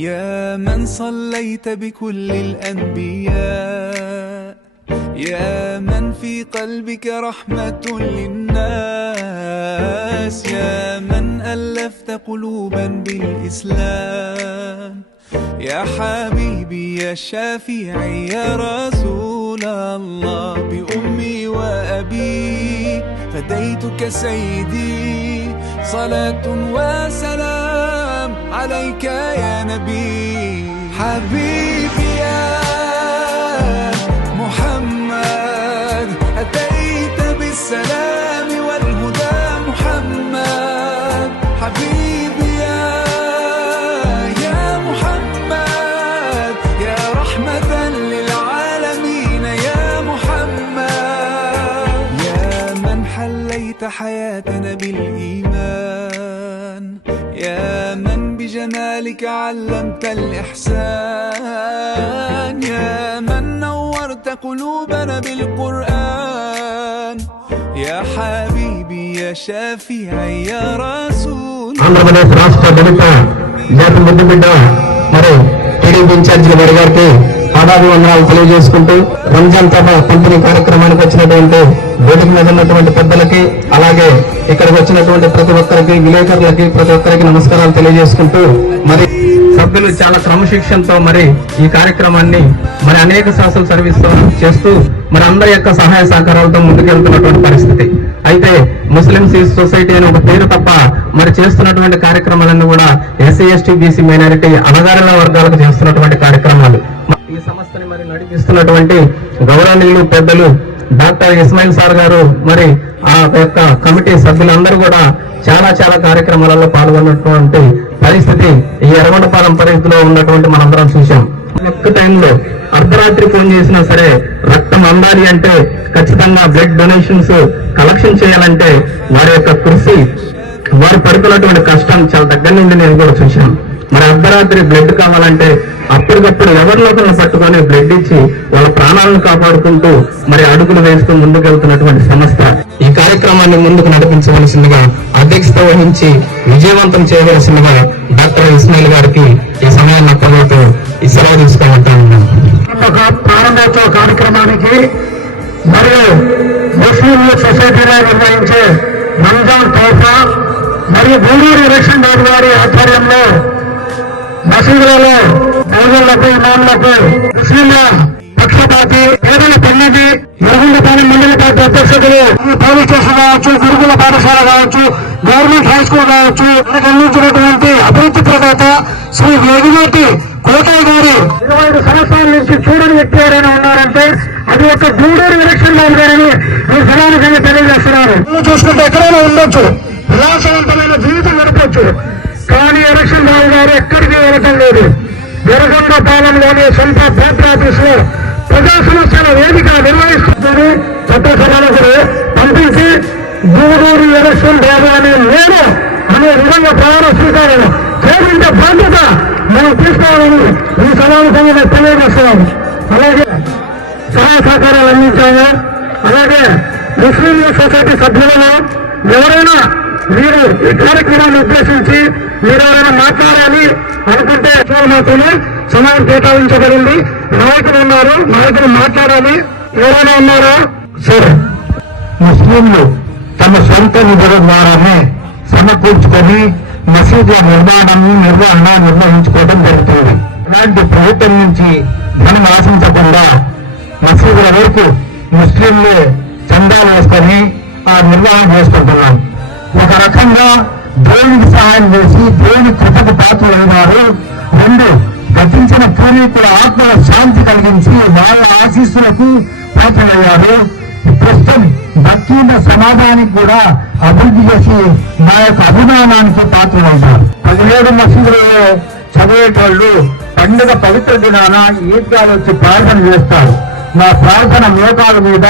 يا من صليت بكل الأنبياء، يا من في قلبك رحمة للناس، يا من ألفت قلوبا بالإسلام، يا حبيبي يا شافعي يا رسول الله، بأمي وأبي فديتك سيدي، صلاة وسلام عليك يا نبي. حبيبي يا محمد أتيت بالسلام والهدى محمد، حبيبي يا محمد يا رحمة للعالمين يا محمد، يا من حليت حياتنا بالإيمان، يا من بجمالك علمت الإحسان، يا من نورت قلوبنا بالقرآن، يا حبيبي يا شافعي يا رسول. ఆంధ్రప్రదేశ్ రాష్ట్ర దళిత జాతి ముద్దుబిడ్డ మరి టీడీపీ ఇన్ఛార్జి గారి గారికి పాదాభి వందనాలు తెలియజేసుకుంటూ రంజాన్ తోట పంపిణీ కార్యక్రమానికి వచ్చినటువంటి వేదిక మీద ఉన్నటువంటి పెద్దలకి, అలాగే ఇక్కడికి వచ్చినటువంటి ప్రతి ఒక్కరికి, విలేకరులకి, ప్రతి ఒక్కరికి నమస్కారాలు తెలియజేసుకుంటూ మరి సభ్యులు చాలా క్రమశిక్షణతో మరి ఈ కార్యక్రమాన్ని మరి అనేక శాసన సర్వీస్ చేస్తూ మరి అందరి యొక్క సహాయ సహకారాలతో ముందుకెళ్తున్నటువంటి పరిస్థితి. అయితే ముస్లిం సొసైటీ అనే ఒక పేరు తప్ప మరి చేస్తున్నటువంటి కార్యక్రమాలన్నీ కూడా ఎస్సీ ఎస్టీ బీసీ మైనారిటీ అణగారిన వర్గాలకు చేస్తున్నటువంటి కార్యక్రమాలు. ఈ సంస్థని మరి నడిపిస్తున్నటువంటి గౌరవనీయులు పెద్దలు డాక్టర్ ఇస్మాయిల్ సార్ గారు, మరి ఆ యొక్క కమిటీ సభ్యులందరూ కూడా చాలా కార్యక్రమాలలో పాల్గొన్నటువంటి పరిస్థితి ఈ ఎర్రగొండపాలెం పరిధిలో ఉన్నటువంటి మనందరం చూసాం. ఒక్క టైంలో అర్ధరాత్రి ఫోన్ చేసినా సరే రక్తం అందాలి అంటే, ఖచ్చితంగా బ్లడ్ డొనేషన్స్ కలెక్షన్ చేయాలంటే వారి యొక్క కృషి, వారు పడుతున్నటువంటి కష్టం చాలా దగ్గర నుండి నేను కూడా చూశాను. మరి అర్ధరాత్రి బ్లడ్ కావాలంటే అప్పటికప్పుడు ఎవరిలోకలను పట్టుకొని బ్లడ్ ఇచ్చి వాళ్ళ ప్రాణాలను కాపాడుకుంటూ మరి అడుగులు వేస్తూ ముందుకెళ్తున్నటువంటి సంస్థ. ఈ కార్యక్రమాన్ని ముందుకు నడిపించవలసిందిగా, అధ్యక్షత వహించి విజయవంతం చేయవలసిందిగా డాక్టర్ ఇస్మాయిల్ గారికి ఈ సమయాన్ని అప్పటితో ఈ సెలవు తీసుకుంటాను. ప్రారంభోత్సవ కార్యక్రమానికి మరియు ముస్లిం సొసైటీలో నిర్వహించే రంజాన్ తోఫా మరియు గూడూరు ఎలక్షన్ బోర్డు వారి ఆధ్వర్యంలో మసీదులలో మౌజులకు, ఇమాములకు, ముస్లింల పక్షపాతి పేదల తల్లిది ఎర్రగొండపాలెం మండల పార్టీ అధ్యక్షులు, పోలీస్ స్టేషన్ కావచ్చు, గురుకుల పాఠశాల కావచ్చు, గవర్నమెంట్ హై స్కూల్ కావచ్చు, అందించినటువంటి అభివృద్ధి ప్రదాత శ్రీ వేగినేటి కోటయ్య గారు 25 సంవత్సరాల నుంచి చూడని వ్యక్తి ఎవరైనా ఉన్నారంటే అది ఒక గూడూరు ఎలక్షన్ బోర్డు గారని మీరు సమానంగా తెలియజేస్తున్నారు. చూసుకుంటే ఎక్కడైనా ఉండొచ్చు, విలాసవంతమైన జీవితం గడపచ్చు, కానీ ఎలక్షన్ బాబు గారు ఎక్కడికి వెళ్ళటం లేదు. ఎర్రగొండపాలెంలోని సొంత పార్టీ ఆఫీస్ లో ప్రజా సమస్యల వేదిక నిర్వహిస్తుంది. చట్టసభలకు పంపించి గూడూరు ఎలక్షన్ బాబు అనే నేను అనే విధంగా ప్రధాన స్వీకారం చేయించే బాధ్యత మనం తీసుకోవాలని ఈ సమావేశంగా తెలియజేస్తున్నాము. అలాగే సహాయ సహకారాలు అందించాము. అలాగే ముస్లిం సొసైటీ సభ్యులను ఎవరైనా మీరు ఈ కార్యక్రమాన్ని ఉద్దేశించి మీరు ఎవరైనా మాట్లాడాలి అనుకుంటే మాత్రమే సమయం కేటాయించబడింది. నాయకులు ఉన్నారు, నాయకులు మాట్లాడాలి. ఎవరైనా ఉన్నారా? సరే, ముస్లింలు తమ సొంత నిధుల ద్వారానే సమకూర్చుకొని మసీదుల నిర్వహణ నిర్వహించుకోవడం జరుగుతుంది. ఇలాంటి ప్రభుత్వం నుంచి ధనం ఆశించకుండా మసీదుల వరకు ముస్లింలే చందాలు వేసుకొని ఆ నిర్వహణ చేసుకుంటున్నాం. ఒక రకంగా దేవునికి సహాయం చేసి దేవుని కృతకు పాత్రలైనారు. 2 గతించిన పూర్వీకుల ఆత్మల శాంతి కలిగించి వాళ్ళ ఆశీస్సులకు పాత్రలయ్యారు. ప్రస్తుతం బతికిన సమాజానికి కూడా అభివృద్ధి చేసి మా యొక్క అభిమానానికి పాత్రలయ్యారు. 17 మసీదులలో చదివేటోళ్లు పండుగ పవిత్ర దినాన ఈద్గాలు వచ్చి ప్రార్థన చేస్తారు. మా ప్రార్థన మోకాల మీద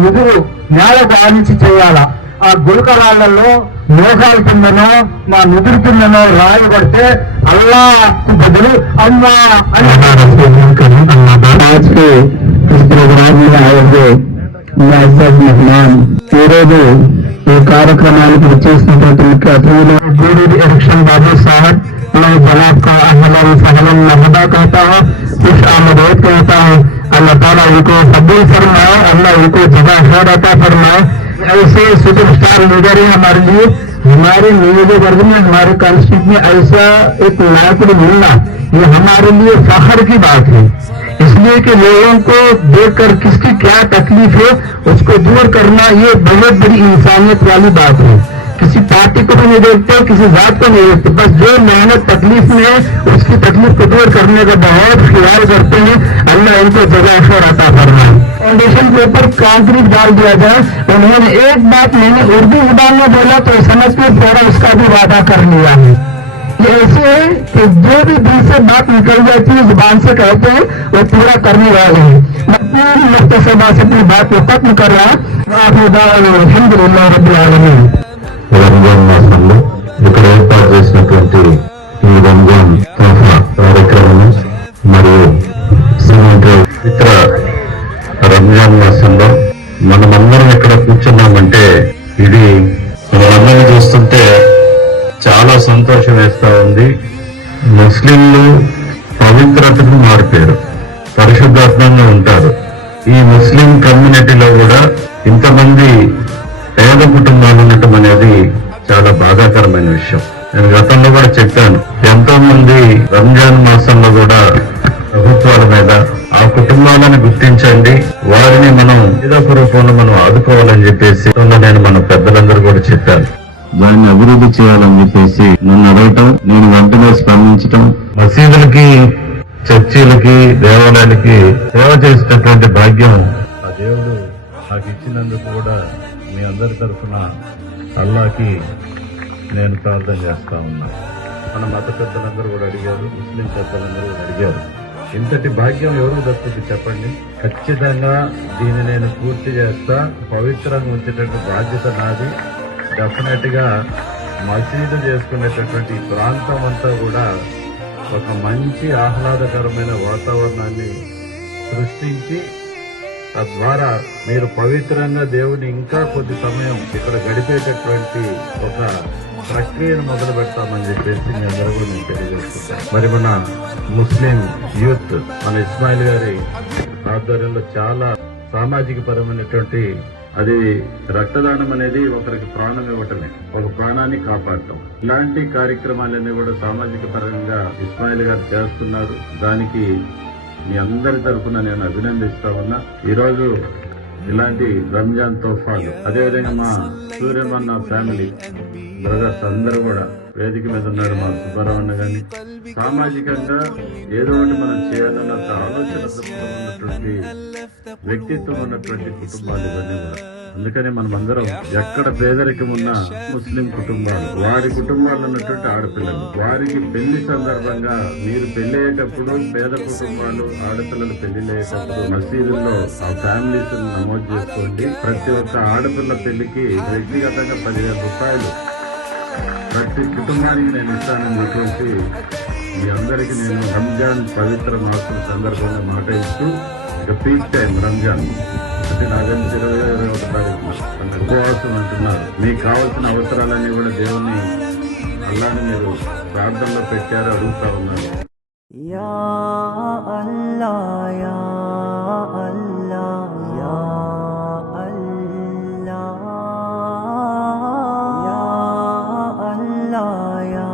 నుదురు నేలకు ఆనించి చేయాలా. ఆ గురుకరాళ్లలో మోకాల కిందనో మా నుదురు కిందనో రాయబడితే అల్లాహకు బదులు అల్లా అని ఈరోజు ఈ కార్యక్రమానికి వచ్చేసినటువంటి ముఖ్య అతిథులు గూడూరు ఎలక్షన్ బాబు సార్, मैं जनाब को अहलन सहलन मरहबा कहता हूँ, खुश आमदीद कहता हूँ। अल्लाह ताला इनको कबूल फरमाए, अल्लाह इनको जगह खैर अता फरमाए। ऐसे सुपरस्टार लीडर है हमारे लिए, हमारे नियोजकवर्ग में, हमारे कॉन्स्टिट्यूट में ऐसा एक नायक मिलना ये हमारे लिए फख्र की बात है। इसलिए कि लोगों को देखकर किसकी क्या तकलीफ है उसको दूर करना ये बहुत बड़ी इंसानियत वाली बात है। किसी पार्टी को भी नहीं देखते, किसी जात को नहीं देखते, बस जो मेहनत तकलीफ में है उसकी तकलीफ को दूर करने का बहुत ख्याल करते हैं। अल्लाह इनको जगह खैर अता फरमाए। फाउंडेशन के ऊपर कंक्रीट डाल दिया जाए। उन्होंने एक बात मैंने उर्दू जुबान में बोला तो समझ के थोड़ा उसका भी वादा कर लिया है। ये ऐसे है कि जो भी दिल से बात निकल जाती है जुबान से कहते हैं वो पूरा करने वाले हैं। मैं पूरी मुख्तसबा से अपनी बात को खत्म कर रहा हूँ। अल्हम्दुलिल्लाह रब्बिल आलमीन। రంజాన్ మాసంలో ఇక్కడ ఏర్పాటు చేసినటువంటి ఈ రంజాన్ తోఫా కార్యక్రమం మరియు ఇతర రంజాన్ మాసంలో మనమందరం ఇక్కడ కూర్చున్నామంటే ఇది మనందరినీ చూస్తుంటే చాలా సంతోషం వేస్తా ఉంది. ముస్లింలు పవిత్రతకు మారిపోయారు, పరిశుద్ధాత్మంగా ఉంటారు. ఈ ముస్లిం కమ్యూనిటీలో కూడా ఇంతమంది పేద కుటుంబాలు ఉండటం అనేది చాలా బాధాకరమైన విషయం. నేను గతంలో కూడా చెప్పాను, ఎంతో మంది రంజాన్ మాసంలో కూడా ప్రభుత్వాల మీద ఆ కుటుంబాలను గుర్తించండి, వారిని మనం ఏదో రూపంలో మనం ఆదుకోవాలని చెప్పేసి నేను మన పెద్దలందరూ కూడా చెప్పాను. దాన్ని అభివృద్ధి చేయాలని చెప్పేసి నన్ను అడగటం, నేను వెంటనే స్పందించటం, మసీదులకి, చర్చిలకి, దేవాలయాలకి సేవ చేసేటటువంటి భాగ్యం ఆ దేవుడు నాకు ఇచ్చినందుకు కూడా మీ అందరి తరఫున అల్లాకి నేను ప్రార్థన చేస్తా ఉన్నా. మన మత పెద్దలందరూ కూడా అడిగారు, ముస్లిం పెద్దలందరూ కూడా అడిగారు, ఇంతటి భాగ్యం ఎవరికి దక్కుతుంది చెప్పండి? ఖచ్చితంగా దీన్ని నేను పూర్తి చేస్తా, పవిత్రంగా ఉంచేటటువంటి బాధ్యత నాది. డెఫినెట్ గా మసీదు చేసుకునేటటువంటి ఈ ప్రాంతం అంతా కూడా ఒక మంచి ఆహ్లాదకరమైన వాతావరణాన్ని సృష్టించి తద్వారా మీరు పవిత్రంగా దేవుని ఇంకా కొద్ది సమయం ఇక్కడ గడిపేటటువంటి ఒక ప్రక్రియను మొదలు పెడతామని చెప్పేసి మీ అందరూ కూడా నేను తెలియజేస్తున్నాను. మరి మన ముస్లిం యూత్ మన ఇస్మాయిల్ గారి ఆధ్వర్యంలో చాలా సామాజిక పరమైనటువంటి అది రక్తదానం అనేది ఒకరికి ప్రాణం ఇవ్వటమే, ఒక ప్రాణాన్ని కాపాడటం. ఇలాంటి కార్యక్రమాలన్నీ కూడా సామాజిక పరంగా ఇస్మాయిల్ గారు చేస్తున్నారు. దానికి మీ అందరి తరఫున నేను అభినందిస్తా ఉన్నా. ఈరోజు ఇలాంటి రంజాన్ తోఫాలు, అదేవిధంగా మా సూర్యమన్న ఫ్యామిలీ బ్రదర్స్ అందరూ కూడా వేదిక మీద ఉన్నారు. మా సుబ్బారావన్న గాని సామాజికంగా ఏదో ఒకటి మనం చేయాలన్న ఆలోచన ఉన్నటువంటి వ్యక్తిత్వం ఉన్నటువంటి కుటుంబాలు ఇవన్నీ కూడా. అందుకని మనం అందరం ఎక్కడ పేదరికం ఉన్న ముస్లిం కుటుంబాలు, వారి కుటుంబాల్లో ఉన్నటువంటి ఆడపిల్లలు, వారికి పెళ్లి సందర్భంగా మీరు పెళ్లయ్యేటప్పుడు పేద కుటుంబాలు ఆడపిల్లలు పెళ్లిళ్ళయ్యేటప్పుడు మసీదుల్లో ఆ ఫ్యామిలీస్ నమోదు చేసుకోండి. ప్రతి ఒక్క ఆడపిల్ల పెళ్లికి వ్యక్తిగతంగా 10,000 రూపాయలు ప్రతి కుటుంబానికి నేను ఇస్తానని చెప్పేసి మీ అందరికీ నేను రంజాన్ పవిత్ర మాసం సందర్భంగా మాట ఇస్తూ, ఇక పీక్ టైం రంజాన్ అంటే నాగంజ 21వ తారీఖు ఉపవాసం అంటున్నారు. మీకు కావాల్సిన అవసరాలన్నీ కూడా దేవుని అల్లాని మీరు ప్రార్థనలో పెట్టారు, అడుగుతా ఉన్నారు. Yeah Allah yeah Allah yeah Allah yeah Allah yeah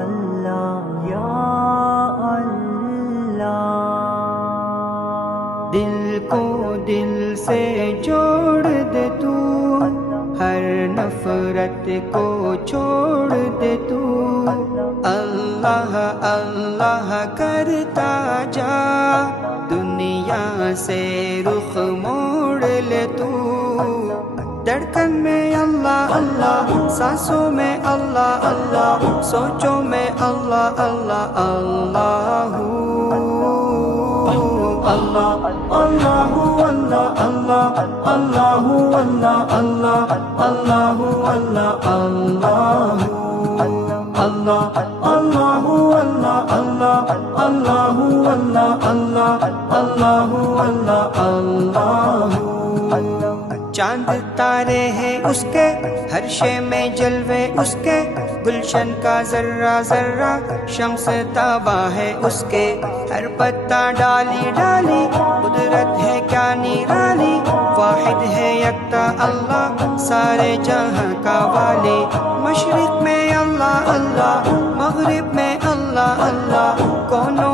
Allah yeah Allah दिल को दिल से जोड़ दे तू, हर नफरत को छोड़ दे तू। अल्लाह अल्लाह करता जा, दुनिया से रुख मोड़ ले तू। धड़कन में अल्लाह अल्लाह, सांसों में अल्लाह अल्लाह, सोचों में अल्लाह अल्लाह अल्लाह Allah Allahu Allah Allah Allahu Allah Allah Allahu Allah Allahu Allah Allahu Allah Allah Allahu Allah Allah Allahu Allah Allahu چاند تارے ہیں اس کے، ہر شے میں جلوے اس کے، گلشن کا ذرہ ذرہ شمس تابا ہے اس کے، ہر پتا ڈالی ڈالی قدرت ہے کیا نرالی، واحد ہے یکتا اللہ سارے جہاں کا والی، مشرق میں اللہ اللہ، مغرب میں اللہ اللہ، کونوں